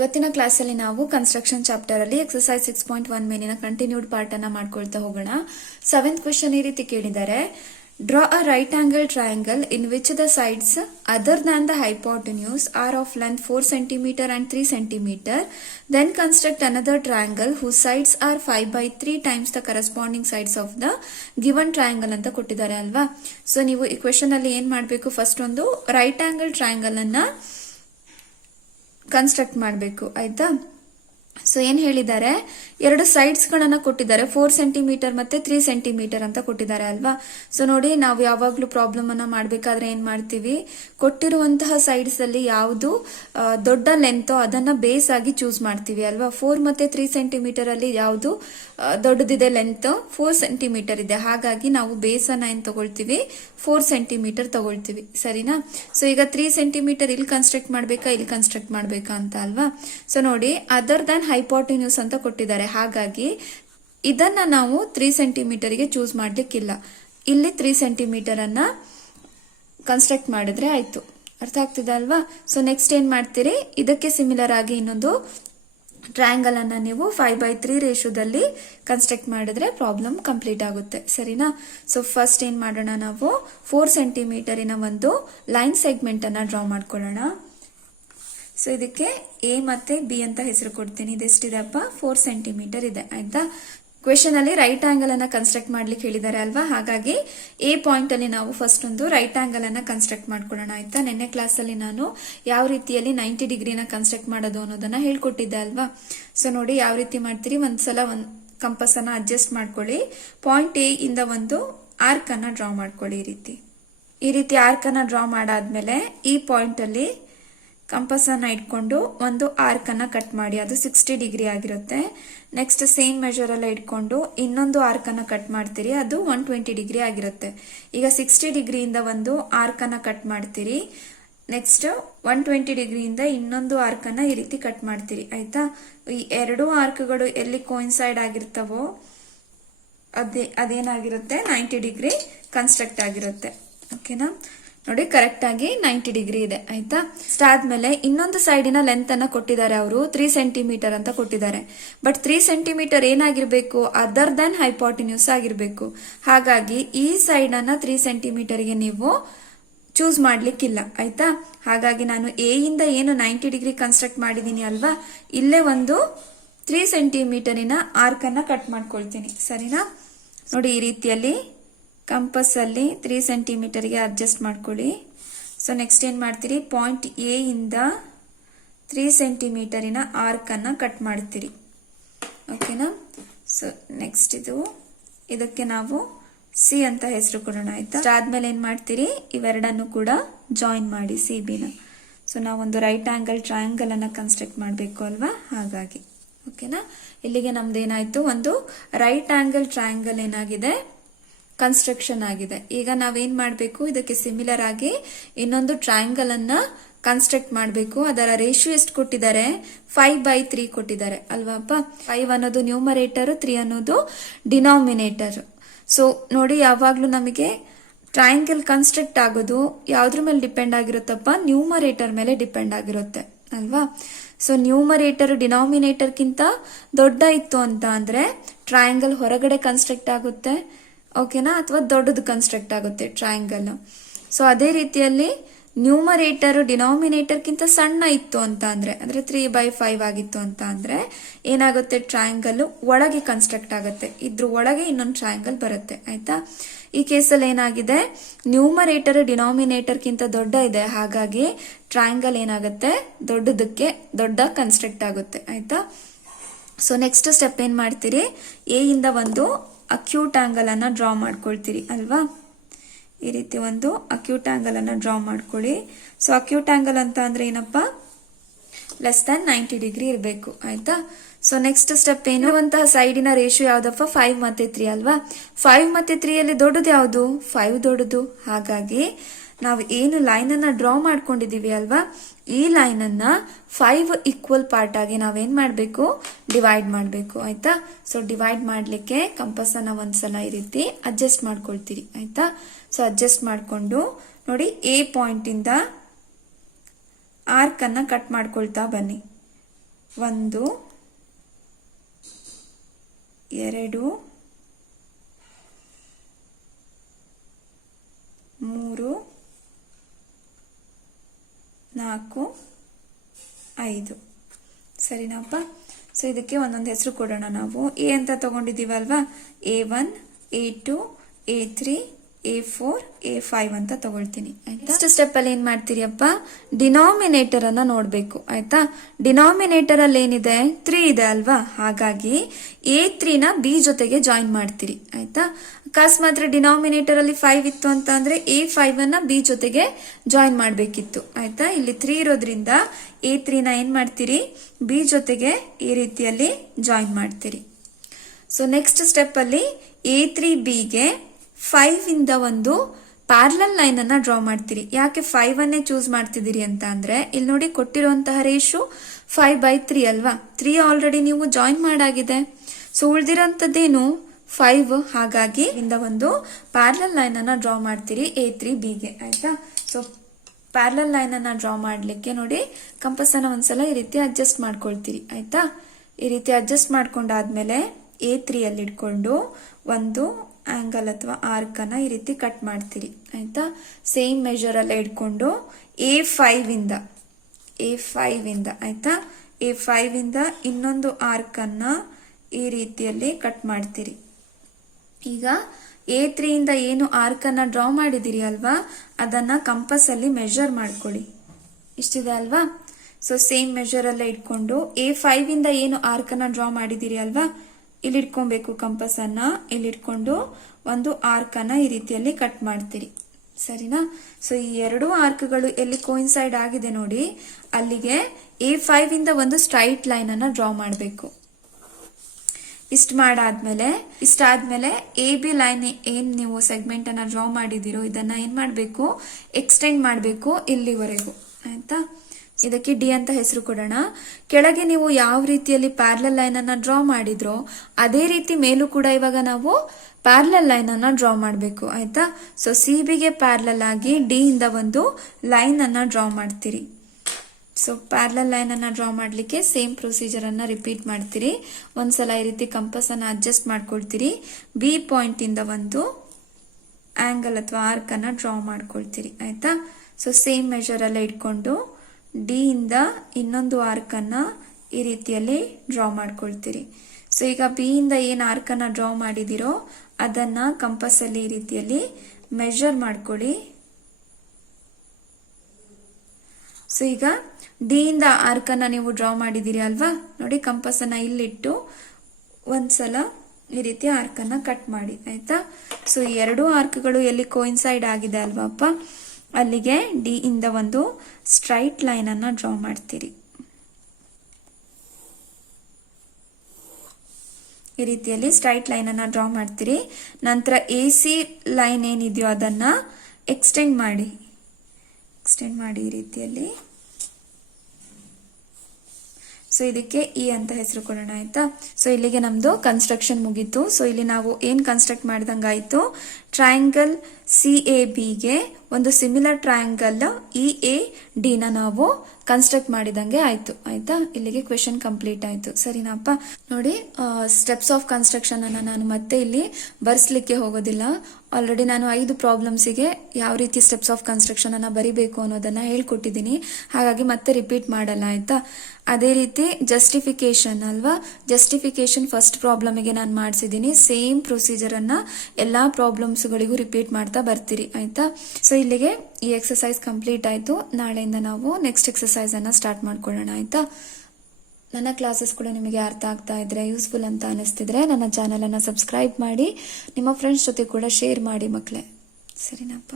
ಇವತ್ತಿನ ಕ್ಲಾಸಲ್ಲಿ ನಾವು ಕನ್ಸ್ಟ್ರಕ್ಷನ್ ಚಾಪ್ಟರ್ ಅಲ್ಲಿ ಎಕ್ಸರ್ಸೈಸ್ 6.1 ಮೇಲಿನ ಕಂಟಿನ್ಯೂಡ್ ಪಾರ್ಟ್ ಅನ್ನ ಮಾಡ್ಕೊಳ್ತಾ ಹೋಗೋಣ. 7th ಕ್ವೆಶ್ಚನ್ ಈ ರೀತಿ ಕೇಳಿದ್ದಾರೆ. Draw a right angle triangle in which the sides other than the hypotenuse are of length 4 cm and 3 cm. Then construct another triangle whose sides are 5/3 times the corresponding sides of the given triangle ಅಂತ ಕೊಟ್ಟಿದ್ದಾರೆ ಅಲ್ವಾ. So ನೀವು ಈ question ಅಲ್ಲಿ ಏನ್ ಮಾಡಬೇಕು, first ಒಂದು right angle triangle ಅನ್ನ ಕನ್ಸ್ಟ್ರಕ್ಟ್ ಮಾಡಬೇಕು. ಆಯ್ತಾ. ಸೊ ಏನ್ ಹೇಳಿದ್ದಾರೆ, ಎರಡು ಸೈಡ್ಸ್ ಗಳನ್ನ ಕೊಟ್ಟಿದ್ದಾರೆ, 4 cm ಮತ್ತೆ 3 cm ಅಂತ ಕೊಟ್ಟಿದ್ದಾರೆ ಅಲ್ವಾ. ಸೊ ನೋಡಿ, ನಾವು ಯಾವಾಗ್ಲೂ ಪ್ರಾಬ್ಲಮ್ ಅನ್ನ ಮಾಡ್ಬೇಕಾದ್ರೆ ಏನ್ ಮಾಡ್ತೀವಿ, ಕೊಟ್ಟಿರುವಂತಹ ಸೈಡ್ಸ್ ಅಲ್ಲಿ ಯಾವುದು ದೊಡ್ಡ ಲೆಂತ್ ಅದನ್ನ ಬೇಸ್ ಆಗಿ ಚೂಸ್ ಮಾಡ್ತೀವಿ ಅಲ್ವಾ. 4 ಮತ್ತೆ 3 cm ಅಲ್ಲಿ ಯಾವುದು ದೊಡ್ಡದಿದೆ, ಲೆಂತ್ 4 cm ಇದೆ, ಹಾಗಾಗಿ ನಾವು ಬೇಸ್ ಅನ್ನ ಏನ್ ತಗೊಳ್ತೀವಿ, 4 cm ತಗೊಳ್ತೀವಿ. ಸರಿನಾ. ಸೊ ಈಗ 3 cm ಇಲ್ಲಿ ಕನ್ಸ್ಟ್ರಕ್ಟ್ ಮಾಡ್ಬೇಕಾ, ಇಲ್ಲಿ ಕನ್ಸ್ಟ್ರಕ್ಟ್ ಮಾಡ್ಬೇಕಾ ಅಂತ ಅಲ್ವಾ. ಸೊ ನೋಡಿ, ಅದರ್ ದನ್ ಹೈಪೋಟೆನ್ಯೂಸ್ ಅಂತ ಕೊಟ್ಟಿದ್ದಾರೆ, ಹಾಗಾಗಿ ಇದನ್ನ ನಾವು 3 cm ಗೆ ಚೂಸ್ ಮಾಡ್ಲಿಕ್ಕಿಲ್ಲ. ಇಲ್ಲಿ 3 cm ಅನ್ನ ಕನ್ಸ್ಟ್ರಕ್ಟ್ ಮಾಡಿದ್ರೆ ಆಯ್ತು. ಅರ್ಥ ಆಗ್ತಿದೆ ಅಲ್ವಾ. ಸೊ ನೆಕ್ಸ್ಟ್ ಏನ್ ಮಾಡ್ತೀರಿ, ಇದಕ್ಕೆ ಸಿಮಿಲರ್ ಆಗಿ ಇನ್ನೊಂದು ಟ್ರಯಾಂಗಲ್ ಅನ್ನ ನೀವು 5/3 ರೇಷಿಯೋದಲ್ಲಿ ಕನ್ಸ್ಟ್ರಕ್ಟ್ ಮಾಡಿದ್ರೆ ಪ್ರಾಬ್ಲಮ್ ಕಂಪ್ಲೀಟ್ ಆಗುತ್ತೆ. ಸರಿನಾ. ಸೊ ಫಸ್ಟ್ ಏನ್ ಮಾಡೋಣ, ನಾವು 4 cm ಒಂದು ಲೈನ್ ಸೆಗ್ಮೆಂಟ್ ಅನ್ನ ಡ್ರಾ ಮಾಡ್ಕೊಳ್ಳೋಣ. ಸೊ ಇದಕ್ಕೆ ಎ ಮತ್ತೆ ಬಿ ಅಂತ ಹೆಸರು ಕೊಡ್ತೀನಿ. ಇದೆಷ್ಟಿದೆಪ್ಪ, 4 cm ಇದೆ. ಆಯ್ತಾ. ಕ್ವೆಶ್ಚನ್ ಅಲ್ಲಿ ರೈಟ್ ಆಂಗಲ್ ಅನ್ನ ಕನ್ಸ್ಟ್ರಕ್ಟ್ ಮಾಡ್ಲಿಕ್ಕೆ ಹೇಳಿದ್ದಾರೆ ಅಲ್ವಾ, ಹಾಗಾಗಿ ಎ ಪಾಯಿಂಟ್ ಅಲ್ಲಿ ನಾವು ಫಸ್ಟ್ ಒಂದು ರೈಟ್ ಆಂಗಲ್ ಅನ್ನ ಕನ್ಸ್ಟ್ರಕ್ಟ್ ಮಾಡ್ಕೊಳ್ಳೋಣ. ಆಯ್ತಾ. ನಿನ್ನೆ ಕ್ಲಾಸ್ ಅಲ್ಲಿ ನಾನು ಯಾವ ರೀತಿಯಲ್ಲಿ 90 ಡಿಗ್ರಿನ ಕನ್ಸ್ಟ್ರಕ್ಟ್ ಮಾಡೋದು ಅನ್ನೋದನ್ನ ಹೇಳ್ಕೊಟ್ಟಿದ್ದೆ ಅಲ್ವಾ. ಸೊ ನೋಡಿ, ಯಾವ ರೀತಿ ಮಾಡ್ತೀರಿ, ಒಂದ್ಸಲ ಕಂಪಸ್ ಅನ್ನ ಅಡ್ಜಸ್ಟ್ ಮಾಡ್ಕೊಳ್ಳಿ. ಪಾಯಿಂಟ್ ಎ ಇಂದ ಒಂದು ಆರ್ಕ್ ಅನ್ನ ಡ್ರಾ ಮಾಡ್ಕೊಳ್ಳಿ. ಈ ರೀತಿ ಆರ್ಕ್ ಅನ್ನ ಡ್ರಾ ಮಾಡಾದ್ಮೇಲೆ ಈ ಪಾಯಿಂಟ್ ಅಲ್ಲಿ ಕಂಪಸ್ ಅನ್ನ ಇಟ್ಕೊಂಡು ಒಂದು ಆರ್ಕ್ ಅನ್ನ ಕಟ್ ಮಾಡಿ, ಅದು 60 ಡಿಗ್ರಿ ಆಗಿರುತ್ತೆ. ನೆಕ್ಸ್ಟ್ ಸೇಮ್ ಮೆಜರ್ ಎಲ್ಲ ಇಟ್ಕೊಂಡು ಇನ್ನೊಂದು ಆರ್ಕ್ ಅನ್ನ ಕಟ್ ಮಾಡ್ತೀರಿ, ಅದು 120 ಡಿಗ್ರಿ ಆಗಿರುತ್ತೆ. ಈಗ 60 ಡಿಗ್ರಿಯಿಂದ ಒಂದು ಆರ್ಕ್ ಅನ್ನ ಕಟ್ ಮಾಡ್ತೀರಿ, ನೆಕ್ಸ್ಟ್ 120 ಡಿಗ್ರಿಯಿಂದ ಇನ್ನೊಂದು ಆರ್ಕ್ ಅನ್ನ ಈ ರೀತಿ ಕಟ್ ಮಾಡ್ತೀರಿ. ಆಯ್ತಾ. ಈ ಎರಡು ಆರ್ಕ್ಗಳು ಎಲ್ಲಿ ಕೋಇನ್ಸೈಡ್ ಆಗಿರ್ತವೋ ಅದೇನಾಗಿರುತ್ತೆ, 90 ಡಿಗ್ರಿ ಕನ್ಸ್ಟ್ರಕ್ಟ್ ಆಗಿರುತ್ತೆ. ಓಕೆನಾ. ನೋಡಿ, ಕರೆಕ್ಟ್ ಆಗಿ 90 ಡಿಗ್ರಿ ಇದೆ. ಆಯ್ತಾ. ಆದ್ಮೇಲೆ ಇನ್ನೊಂದು ಸೈಡಿನ ಲೆಂತ್ ಅನ್ನ ಕೊಟ್ಟಿದ್ದಾರೆ, ಅವರು 3 cm ಅಂತ ಕೊಟ್ಟಿದ್ದಾರೆ. ಬಟ್ 3 cm ಏನಾಗಿರ್ಬೇಕು, ಅದರ್ ದನ್ ಹೈಪೋಟೆನ್ಯೂಸ್ ಆಗಿರ್ಬೇಕು. ಹಾಗಾಗಿ ಈ ಸೈಡ್ ಅನ್ನ 3 cm ಗೆ ನೀವು ಚೂಸ್ ಮಾಡ್ಲಿಕ್ಕಿಲ್ಲ. ಆಯ್ತಾ. ಹಾಗಾಗಿ ನಾನು ಎ ಇಂದ ಏನು 90 ಡಿಗ್ರಿ ಕನ್ಸ್ಟ್ರಕ್ಟ್ ಮಾಡಿದೀನಿ ಅಲ್ವಾ, ಇಲ್ಲೇ ಒಂದು 3 cm ಆರ್ಕ್ ಅನ್ನ ಕಟ್ ಮಾಡ್ಕೊಳ್ತೀನಿ. ಸರಿನಾ. ನೋಡಿ, ಈ ರೀತಿಯಲ್ಲಿ ಕಂಪಸ್ ಅಲ್ಲಿ 3 cm ಗೆ ಅಡ್ಜಸ್ಟ್ ಮಾಡ್ಕೊಳ್ಳಿ. ಸೊ ನೆಕ್ಸ್ಟ್ ಏನ್ ಮಾಡ್ತೀರಿ, ಪಾಯಿಂಟ್ ಎ ಇಂದ 3 cm ಆರ್ಕ್ ಅನ್ನ ಕಟ್ ಮಾಡ್ತೀರಿ. ಓಕೆನಾ. ಸೊ ನೆಕ್ಸ್ಟ್ ಇದಕ್ಕೆ ನಾವು ಸಿ ಅಂತ ಹೆಸರು ಕೊಡೋಣ. ಆಯ್ತಾ. ಆದ್ಮೇಲೆ ಏನ್ ಮಾಡ್ತೀರಿ, ಇವೆರಡನ್ನು ಕೂಡ ಜಾಯಿನ್ ಮಾಡಿ ಸಿ ಬಿನ. ಸೊ ನಾವೊಂದು ರೈಟ್ ಆಂಗಲ್ ಟ್ರಯಾಂಗಲ್ ಅನ್ನ ಕನ್ಸ್ಟ್ರಕ್ಟ್ ಮಾಡಬೇಕು ಅಲ್ವಾ, ಹಾಗಾಗಿ. ಓಕೆನಾ. ಇಲ್ಲಿಗೆ ನಮ್ದೇನಾಯ್ತು, ಒಂದು ರೈಟ್ ಆಂಗಲ್ ಟ್ರಯಾಂಗಲ್ ಏನಾಗಿದೆ, ಕನ್ಸ್ಟ್ರಕ್ಷನ್ ಆಗಿದೆ. ಈಗ ನಾವೇನ್ ಮಾಡ್ಬೇಕು, ಇದಕ್ಕೆ ಸಿಮಿಲರ್ ಆಗಿ ಇನ್ನೊಂದು ಟ್ರಯಾಂಗಲ್ ಅನ್ನ ಕನ್ಸ್ಟ್ರಕ್ಟ್ ಮಾಡಬೇಕು. ಅದರ ರೇಷಿಯೋ ಎಷ್ಟು ಕೊಟ್ಟಿದ್ದಾರೆ, 5/3 ಕೊಟ್ಟಿದ್ದಾರೆ ಅಲ್ವಾಪ್ಪ. 5 ಅನ್ನೋದು ನ್ಯೂಮರೇಟರ್, 3 ಅನ್ನೋದು ಡಿನಾಮಿನೇಟರ್. ಸೊ ನೋಡಿ, ಯಾವಾಗ್ಲೂ ನಮಗೆ ಟ್ರಯಾಂಗಲ್ ಕನ್ಸ್ಟ್ರಕ್ಟ್ ಆಗೋದು ಯಾವ್ದ್ರ ಮೇಲೆ ಡಿಪೆಂಡ್ ಆಗಿರುತ್ತಪ್ಪ, ನ್ಯೂಮರೇಟರ್ ಮೇಲೆ ಡಿಪೆಂಡ್ ಆಗಿರುತ್ತೆ ಅಲ್ವಾ. ಸೊ ನ್ಯೂಮರೇಟರ್ ಡಿನಾಮಿನೇಟರ್ ಕಿಂತ ದೊಡ್ಡ ಇತ್ತು ಅಂತ ಅಂದ್ರೆ ಟ್ರಯಾಂಗಲ್ ಹೊರಗಡೆ ಕನ್ಸ್ಟ್ರಕ್ಟ್ ಆಗುತ್ತೆ. ಓಕೆನಾ. ಅಥವಾ ದೊಡ್ಡದು ಕನ್ಸ್ಟ್ರಕ್ಟ್ ಆಗುತ್ತೆ ಟ್ರಯಾಂಗಲ್. ಸೊ ಅದೇ ರೀತಿಯಲ್ಲಿ ನ್ಯೂಮರೇಟರ್ ಡಿನಾಮಿನೇಟರ್ ಕಿಂತ ಸಣ್ಣ ಇತ್ತು ಅಂತ ಅಂದ್ರೆ 3/5 ಆಗಿತ್ತು ಅಂತ ಅಂದ್ರೆ ಏನಾಗುತ್ತೆ, ಟ್ರಯಾಂಗಲ್ ಒಳಗೆ ಕನ್ಸ್ಟ್ರಕ್ಟ್ ಆಗುತ್ತೆ, ಇದ್ರ ಒಳಗೆ ಇನ್ನೊಂದು ಟ್ರಯಾಂಗಲ್ ಬರುತ್ತೆ. ಆಯ್ತಾ. ಈ ಕೇಸಲ್ಲಿ ಏನಾಗಿದೆ, ನ್ಯೂಮರೇಟರ್ ಡಿನಾಮಿನೇಟರ್ ಕಿಂತ ದೊಡ್ಡ ಇದೆ, ಹಾಗಾಗಿ ಟ್ರಯಾಂಗಲ್ ಏನಾಗುತ್ತೆ, ದೊಡ್ಡ ಕನ್ಸ್ಟ್ರಕ್ಟ್ ಆಗುತ್ತೆ. ಆಯ್ತಾ. ಸೊ ನೆಕ್ಸ್ಟ್ ಸ್ಟೆಪ್ ಏನ್ ಮಾಡ್ತೀರಿ, ಎ ಇಂದ ಒಂದು ಅಕ್ಯೂಟ್ ಆಂಗಲ್ ಅನ್ನ ಡ್ರಾ ಮಾಡ್ಕೊಳ್ತೀರಿ ಅಲ್ವಾ. ಈ ರೀತಿ ಒಂದು ಅಕ್ಯೂಟ್ ಆಂಗಲ್ ಅನ್ನ ಡ್ರಾ ಮಾಡ್ಕೊಳ್ಳಿ. ಸೊ ಅಕ್ಯೂಟ್ ಆಂಗಲ್ ಅಂತ ಅಂದ್ರೆ ಏನಪ್ಪಾ, ಲೆಸ್ ದನ್ 90 ಡಿಗ್ರಿ ಇರಬೇಕು. ಆಯ್ತಾ. ಸೊ ನೆಕ್ಸ್ಟ್ ಸ್ಟೆಪ್ ಏನು, ಸೈಡಿನ ರೇಷಿಯೋ ಯಾವ್ದಪ್ಪ, 5 ಮತ್ತೆ 3 ಅಲ್ವಾ. 5 ಮತ್ತೆ 3 ಅಲ್ಲಿ ದೊಡ್ಡದು ಯಾವುದು, 5 ದೊಡ್ಡದು. ಹಾಗಾಗಿ ನಾವು ಏನು ಲೈನ್ ಅನ್ನ ಡ್ರಾ ಮಾಡ್ಕೊಂಡಿದೀವಿ ಅಲ್ವಾ, ಈ ಲೈನ್ ಅನ್ನ 5 ಈಕ್ವಲ್ ಪಾರ್ಟ್ ಆಗಿ ನಾವೇನ್ ಮಾಡ್ಬೇಕು, ಡಿವೈಡ್ ಮಾಡ್ಬೇಕು. ಆಯ್ತಾ. ಸೊ ಡಿವೈಡ್ ಮಾಡ್ಲಿಕ್ಕೆ ಕಂಪಸ್ ಅನ್ನ ಒಂದ್ಸಲ ಈ ರೀತಿ ಅಡ್ಜಸ್ಟ್ ಮಾಡ್ಕೊಳ್ತೀರಿ. ಆಯ್ತಾ. ಸೊ ಅಡ್ಜಸ್ಟ್ ಮಾಡ್ಕೊಂಡು ನೋಡಿ, ಎ ಪಾಯಿಂಟ್ ಇಂದ ಆರ್ಕ್ ಅನ್ನ ಕಟ್ ಮಾಡ್ಕೊಳ್ತಾ ಬನ್ನಿ. 1 2 3 4 5 ಸರಿನಾಪ್ಪ. ಸೊ ಇದಕ್ಕೆ ಒಂದೊಂದು ಹೆಸರು ಕೊಡೋಣ. ನಾವು ಎ ಅಂತ ತಗೊಂಡಿದ್ದೀವಲ್ವಾ, A1 A2 A3 A4 A5 ಅಂತ ತಗೊಳ್ತೀನಿ. ನೆಕ್ಸ್ಟ್ ಸ್ಟೆಪ್ ಅಲ್ಲಿ ಏನ್ ಮಾಡ್ತೀರಿ ಅಪ್ಪ, ಡಿನಾಮಿನೇಟರ್ ಅನ್ನ ನೋಡ್ಬೇಕು. ಆಯ್ತಾ, ಡಿನಾಮಿನೇಟರ್ ಅಲ್ಲಿ ಏನಿದೆ 3 ಇದೆ ಅಲ್ವಾ, ಹಾಗಾಗಿ A3 ನ B ಜೊತೆಗೆ ಜಾಯಿನ್ ಮಾಡ್ತೀರಿ. ಆಯ್ತಾ, ಅಕಸ್ಮಾತ್ ಡಿನಾಮಿನೇಟರ್ ಅಲ್ಲಿ 5 ಇತ್ತು ಅಂತ ಅಂದ್ರೆ A5 ಅನ್ನ B ಜೊತೆಗೆ ಜಾಯಿನ್ ಮಾಡ್ಬೇಕಿತ್ತು. ಆಯ್ತಾ, ಇಲ್ಲಿ 3 ಇರೋದ್ರಿಂದ A3 ನ ಏನ್ ಮಾಡ್ತೀರಿ, B ಜೊತೆಗೆ ಈ ರೀತಿಯಲ್ಲಿ ಜಾಯಿನ್ ಮಾಡ್ತೀರಿ. ಸೊ ನೆಕ್ಸ್ಟ್ ಸ್ಟೆಪ್ ಅಲ್ಲಿ A3Bಗೆ 5 ಇಂದ ಒಂದು ಪ್ಯಾರಲಲ್ ಲೈನ್ ಅನ್ನ ಡ್ರಾ ಮಾಡ್ತೀರಿ. ಯಾಕೆ 5 ಅನ್ನೇ ಚೂಸ್ ಮಾಡ್ತಿದ್ದೀರಿ ಅಂತ ಅಂದ್ರೆ, ಇಲ್ಲಿ ನೋಡಿ ಕೊಟ್ಟಿರುವಂತಹ ರೇಷು 5/3 ಅಲ್ವಾ, 3 ಆಲ್ರೆಡಿ ನೀವು ಜಾಯಿನ್ ಮಾಡಾಗಿದೆ. ಸೊ ಉಳಿದಿರೋಂಥದ್ದೇನು 5, ಹಾಗಾಗಿ ಇಂದ ಒಂದು ಪ್ಯಾರಲಲ್ ಲೈನ್ ಅನ್ನ ಡ್ರಾ ಮಾಡ್ತೀರಿ A3Bಗೆ. ಆಯ್ತಾ, ಸೊ ಪ್ಯಾರಲಲ್ ಲೈನ್ ಅನ್ನ ಡ್ರಾ ಮಾಡ್ಲಿಕ್ಕೆ ನೋಡಿ ಕಂಪಸ್ ಅನ್ನ ಒಂದ್ಸಲ ಈ ರೀತಿ ಅಡ್ಜಸ್ಟ್ ಮಾಡ್ಕೊಳ್ತೀರಿ. ಆಯ್ತಾ, ಈ ರೀತಿ ಅಡ್ಜಸ್ಟ್ ಮಾಡ್ಕೊಂಡಾದ್ಮೇಲೆ A3 ಅಲ್ಲಿ ಇಟ್ಕೊಂಡು ಒಂದು ಆಂಗಲ್ ಅಥವಾ ಆರ್ಕ್ ಅನ್ನ ಈ ರೀತಿ ಕಟ್ ಮಾಡ್ತೀರಿ. ಆಯ್ತಾ, ಸೇಮ್ ಮೆಜರ್ ಅಲ್ಲೇ ಇಟ್ಕೊಂಡು A5 ಇಂದ ಆಯ್ತಾ, A5 ಇಂದ ಇನ್ನೊಂದು ಆರ್ಕ್ ಅನ್ನ ಈ ರೀತಿಯಲ್ಲಿ ಕಟ್ ಮಾಡ್ತೀರಿ. ಈಗ A3 ಇಂದ ಏನು ಆರ್ಕ್ ಅನ್ನ ಡ್ರಾ ಮಾಡಿದಿರಿ ಅಲ್ವಾ, ಅದನ್ನ ಕಂಪಸ್ ಅಲ್ಲಿ ಮೆಜರ್ ಮಾಡ್ಕೊಳ್ಳಿ. ಇಷ್ಟಿದೆ ಅಲ್ವಾ. ಸೊ ಸೇಮ್ ಮೆಜರ್ ಅಲ್ಲೇ ಇಟ್ಕೊಂಡು A5 ಇಂದ ಏನು ಆರ್ಕ್ ಅನ್ನ ಡ್ರಾ ಮಾಡಿದಿರಿ ಅಲ್ವಾ, ಇಲ್ಲಿ ಇಟ್ಕೊಬೇಕು ಕಂಪಸ್ ಅನ್ನ. ಇಲ್ಲಿ ಇಟ್ಕೊಂಡು ಒಂದು ಆರ್ಕ್ ಅನ್ನ ಈ ರೀತಿಯಲ್ಲಿ ಕಟ್ ಮಾಡ್ತೀರಿ. ಸರಿನಾ. ಸೊ ಈ ಎರಡು ಆರ್ಕ್ಗಳು ಎಲ್ಲಿ ಕೋಇನ್ಸೈಡ್ ಆಗಿದೆ ನೋಡಿ, ಅಲ್ಲಿಗೆ A5 ಇಂದ ಒಂದು ಸ್ಟ್ರೈಟ್ ಲೈನ್ ಅನ್ನ ಡ್ರಾ ಮಾಡಬೇಕು. ಇಷ್ಟಾದ್ಮೇಲೆ AB ಲೈನ್ ಏನ್ ನೀವು ಸೆಗ್ಮೆಂಟ್ ಅನ್ನ ಡ್ರಾ ಮಾಡಿದಿರೋ ಇದನ್ನ ಏನ್ ಮಾಡ್ಬೇಕು, ಎಕ್ಸ್ಟೆಂಡ್ ಮಾಡ್ಬೇಕು ಇಲ್ಲಿವರೆಗೂ. ಆಯ್ತಾ, ಇದಕ್ಕೆ ಡಿ ಅಂತ ಹೆಸರು ಕೊಡೋಣ. ಕೆಳಗೆ ನೀವು ಯಾವ ರೀತಿಯಲ್ಲಿ ಪ್ಯಾರಲಲ್ ಲೈನ್ ಅನ್ನ ಡ್ರಾ ಮಾಡಿದ್ರೋ ಅದೇ ರೀತಿ ಮೇಲೂ ಕೂಡ ಇವಾಗ ನಾವು ಪ್ಯಾರಲಲ್ ಲೈನ್ ಅನ್ನ ಡ್ರಾ ಮಾಡಬೇಕು. ಆಯ್ತಾ, ಸೊ CBಗೆ ಪ್ಯಾರಲಲ್ ಆಗಿ ಡಿ ಇಂದ ಒಂದು ಲೈನ್ ಅನ್ನ ಡ್ರಾ ಮಾಡ್ತೀರಿ. ಸೊ ಪ್ಯಾರಲಲ್ ಲೈನ್ ಅನ್ನ ಡ್ರಾ ಮಾಡ್ಲಿಕ್ಕೆ ಸೇಮ್ ಪ್ರೊಸೀಜರ್ ಅನ್ನ ರಿಪೀಟ್ ಮಾಡ್ತೀರಿ. ಒಂದ್ಸಲ ಈ ರೀತಿ ಕಂಪಸ್ ಅನ್ನ ಅಡ್ಜಸ್ಟ್ ಮಾಡ್ಕೊಳ್ತೀರಿ. B ಪಾಯಿಂಟ್ ಇಂದ ಒಂದು ಆಂಗಲ್ ಅಥವಾ ಆರ್ಕ್ ಅನ್ನ ಡ್ರಾ ಮಾಡ್ಕೊಳ್ತೀರಿ. ಆಯ್ತಾ, ಸೊ ಸೇಮ್ ಮೆಜರ್ ಅಲ್ಲೇ ಇಟ್ಕೊಂಡು ಡಿ ಇಂದ ಇನ್ನೊಂದು ಆರ್ಕ್ ಅನ್ನ ಈ ರೀತಿಯಲ್ಲಿ ಡ್ರಾ ಮಾಡ್ಕೊಳ್ತೀರಿ. ಸೊ ಈಗ B ಇಂದ ಏನ್ ಆರ್ಕ್ ಅನ್ನ ಡ್ರಾ ಮಾಡಿದಿರೋ ಅದನ್ನ ಕಂಪಸ್ ಅಲ್ಲಿ ಈ ರೀತಿಯಲ್ಲಿ ಮೆಜರ್ ಮಾಡ್ಕೊಳ್ಳಿ. ಸೊ ಈಗ ಡಿ ಇಂದ ಆರ್ಕ್ ಅನ್ನ ನೀವು ಡ್ರಾ ಮಾಡಿದಿರಿ ಅಲ್ವಾ, ನೋಡಿ ಕಂಪಸ್ ಅನ್ನ ಇಲ್ಲಿಟ್ಟು ಒಂದ್ಸಲ ಈ ರೀತಿ ಆರ್ಕ್ ಅನ್ನ ಕಟ್ ಮಾಡಿ. ಆಯ್ತಾ, ಸೊ ಈ ಎರಡು ಆರ್ಕ್ಗಳು ಎಲ್ಲಿ ಕೋಇನ್ಸೈಡ್ ಆಗಿದೆ ಅಲ್ವಾಪ್ಪ, ಅಲ್ಲಿಗೆ ಡಿ ಇಂದ ಒಂದು ಸ್ಟ್ರೈಟ್ ಲೈನ್ ಅನ್ನ ಡ್ರಾ ಮಾಡ್ತೀರಿ. ಈ ರೀತಿಯಲ್ಲಿ ಸ್ಟ್ರೈಟ್ ಲೈನ್ ಅನ್ನ ಡ್ರಾ ಮಾಡ್ತೀರಿ. ನಂತರ AC ಲೈನ್ ಏನಿದೆಯೋ ಅದನ್ನ ಎಕ್ಸ್ಟೆಂಡ್ ಮಾಡಿ ಈ ರೀತಿಯಲ್ಲಿ. ಸೊ ಇದಕ್ಕೆ E ಅಂತ ಹೆಸರು ಕೊಡೋಣ. ಆಯ್ತಾ, ಸೊ ಇಲ್ಲಿಗೆ ನಮ್ದು ಕನ್ಸ್ಟ್ರಕ್ಷನ್ ಮುಗೀತು. ಸೊ ಇಲ್ಲಿ ನಾವು ಏನ್ ಕನ್ಸ್ಟ್ರಕ್ಟ್ ಮಾಡಿದಂಗಾಯ್ತು, ಟ್ರಯಾಂಗಲ್ CABಗೆ ಒಂದು ಸಿಮಿಲರ್ ಟ್ರಯಾಂಗಲ್ EAD ನ ನಾವು ಕನ್ಸ್ಟ್ರಕ್ಟ್ ಮಾಡಿದಂಗೆ ಆಯ್ತು. ಆಯ್ತಾ, ಇಲ್ಲಿಗೆ ಕ್ವೆಶನ್ ಕಂಪ್ಲೀಟ್ ಆಯ್ತು. ಸರಿನಾಪ್ಪ. ನೋಡಿ, ಸ್ಟೆಪ್ಸ್ ಆಫ್ ಕನ್ಸ್ಟ್ರಕ್ಷನ್ ಅನ್ನ ನಾನು ಮತ್ತೆ ಇಲ್ಲಿ ಬರ್ಸ್ಲಿಕ್ಕೆ ಹೋಗೋದಿಲ್ಲ. ಆಲ್ರೆಡಿ ನಾನು 5 ಪ್ರಾಬ್ಲಮ್ಸಿಗೆ ಯಾವ ರೀತಿ ಸ್ಟೆಪ್ಸ್ ಆಫ್ ಕನ್ಸ್ಟ್ರಕ್ಷನ್ ಅನ್ನ ಬರಿಬೇಕು ಅನ್ನೋದನ್ನ ಹೇಳ್ಕೊಟ್ಟಿದ್ದೀನಿ, ಹಾಗಾಗಿ ಮತ್ತೆ ರಿಪೀಟ್ ಮಾಡಲ್ಲ. ಆಯ್ತಾ, ಅದೇ ರೀತಿ ಜಸ್ಟಿಫಿಕೇಶನ್ ಅಲ್ವಾ, ಜಸ್ಟಿಫಿಕೇಶನ್ ಫಸ್ಟ್ ಪ್ರಾಬ್ಲಮ್ಗೆ ನಾನು ಮಾಡಿಸಿದ್ದೀನಿ. ಸೇಮ್ ಪ್ರೊಸೀಜರ್ ಅನ್ನ ಎಲ್ಲಾ ಪ್ರಾಬ್ಲಮ್ಸ್ಗಳಿಗೂ ರಿಪೀಟ್ ಮಾಡ್ತಾ ಬರ್ತೀರಿ. ಆಯ್ತಾ, ಸೊ ಇಲ್ಲಿಗೆ ಈ ಎಕ್ಸರ್ಸೈಸ್ ಕಂಪ್ಲೀಟ್ ಆಯ್ತು. ನಾಳೆಯಿಂದ ನಾವು ನೆಕ್ಸ್ಟ್ ಎಕ್ಸರ್ಸೈಸ್ ಅನ್ನ ಸ್ಟಾರ್ಟ್ ಮಾಡ್ಕೊಳ್ಳೋಣ. ಆಯ್ತಾ, ನನ್ನ ಕ್ಲಾಸಸ್ ಕೂಡ ನಿಮಗೆ ಅರ್ಥ ಆಗ್ತಾ ಇದ್ರೆ, ಯೂಸ್ಫುಲ್ ಅಂತ ಅನಿಸ್ತಿದ್ರೆ ನನ್ನ ಚಾನಲ್ ಅನ್ನ ಸಬ್ಸ್ಕ್ರೈಬ್ ಮಾಡಿ, ನಿಮ್ಮ ಫ್ರೆಂಡ್ಸ್ ಜೊತೆ ಕೂಡ ಶೇರ್ ಮಾಡಿ ಮಕ್ಕಳೇ. ಸರಿನಪ್ಪ.